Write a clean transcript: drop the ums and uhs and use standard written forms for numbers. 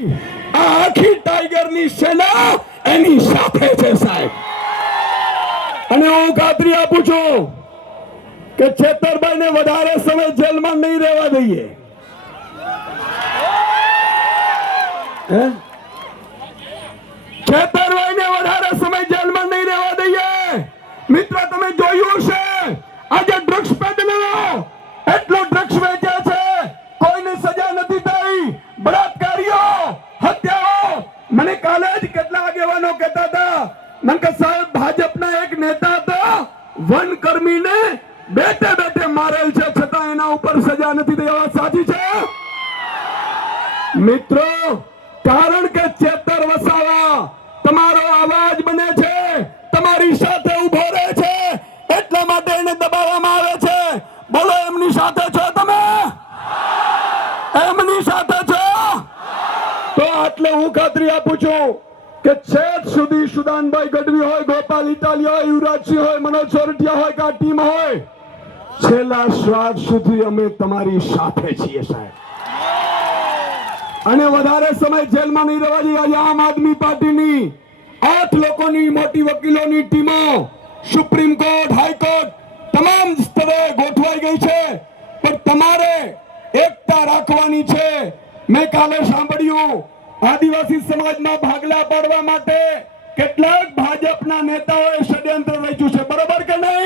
આ આખી ટાઈગરની સેના એની સાથે છે સાહેબ. અને હું ખાતરી આપું છું કે છેતરભાઈને વધારે સમય જેલમાં નહીં રહેવા દઈએ. છેતરભાઈને વધારે સમય જેલમાં નહીં રહેવા દઈએ. મિત્ર, તમે જોયું છે આજે ડ્રગ્સ પેડલરો એટલો ડ્રગ્સ વેચે છે, કોઈને સજા નથી થઈ. બળાત્કારીઓ, હત્યાઓ. મને કાલે જ કેટલા આગેવાનો કહેતા હતા, મને કે સાહેબ ભાજપના એક નેતા હતા, વનકર્મીને બેઠે બેઠે મારેલ છે, છતાં એના ઉપર સજા નથી થઈ. વાત સાચી છે મિત્રો? કારણ કે ચેતર વસાવા તમારો અવાજ બને છે, તમારી સાથે ઉભો રહે છે, એટલા માટે એને દબાવવામાં આવે છે. બોલો, એમની સાથે છો તમે? એમની સાથે છો? તો આટલે હું ખાતરી આપું છું કે છેક સુધી સુદાનભાઈ ગઢવી હોય, ગોપાલ ઇટાલિયા હોય, યુવરાજસિંહ હોય, મનોજ સોરઠિયા હોય કે આ ટીમ હોય, છેલ્લા શ્વાસ સુધી અમે તમારી સાથે છીએ સાહેબ. અને વધારે સમય જેલમાં નહીં રહેવા દઈએ. આજે આમ આદમી પાર્ટીની 8 લોકોની મોટી વકીલોની ટીમો સુપ્રીમ કોર્ટ, હાઈકોર્ટ તમામ સ્તરે ગોઠવાઈ ગઈ છે, પણ તમારે એકતા રાખવાની છે. મેં કાલે સાંભળ્યું આદિવાસી સમાજમાં ભાગલા પાડવા માટે કેટલાક ભાજપના નેતાઓએ ષડયંત્ર રચ્યું છે. બરોબર કે નહીં?